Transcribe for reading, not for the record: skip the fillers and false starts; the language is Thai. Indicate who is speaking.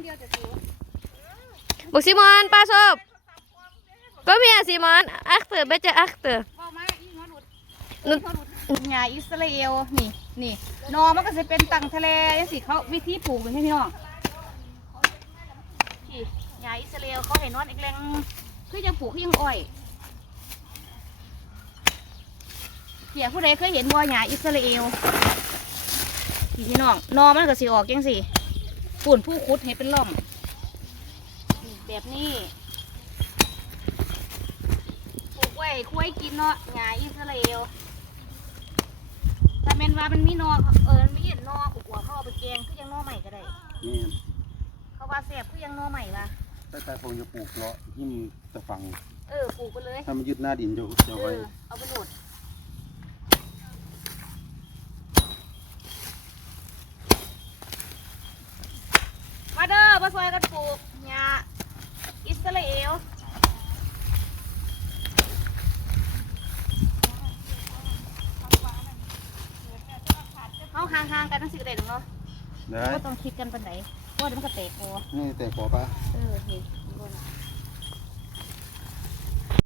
Speaker 1: ดียวจะซื้อ
Speaker 2: บุกซิมอนป้าชอบก็มีอะซิมอนอักเตอร์เบจอักเตอร์
Speaker 1: ว่ามาอีหัวหลุด
Speaker 2: นุด
Speaker 1: หญ้าอิสราเอลนี่นอมันก็จะเป็นตังทะเลยังสิเขาวิธีปลูกเป็นพี่น้องที่หญ้าอิสราเอลเขาเห็นนอนอีกแรงคือยังปลูกคือยังอ้อยเกี่ยผู้ใดเคยเห็นว่าหญ้าอิสราเอลพี่น้องนอมันก็สิออกยังสิปุ่นผู้คุดให้เป็นร่องแบบนี้ปลูกไว้คุ้ยกินเนาะหญ้าอิสราเอลแต่เมนว่ามันมีนอมันมีนอกูกลัวเขาเอาไปแกงคือยังนอใหม่ก็ได้
Speaker 3: นี่
Speaker 1: เขาว่าแซ่บคือยังนอใหม่ละ
Speaker 3: แต่ผมจะปลูกเลาะหิมตะฟัง
Speaker 1: ปลูกไปเลย
Speaker 3: ถ้ามันยึดหน้าดินอยู่จะไว้
Speaker 1: เอาไปโหลดมาเด้อมาซอยกันปลูกหญ้าอิสราเอลเอาห่างๆกันทั้งสิกระเด็นเนาะ
Speaker 3: ได้
Speaker 1: ก็ต้องคิดกันปันไหนว่าเดี๋ยวมันก็เตะคอ
Speaker 3: นี่แต่ขอปะ
Speaker 1: นี่บน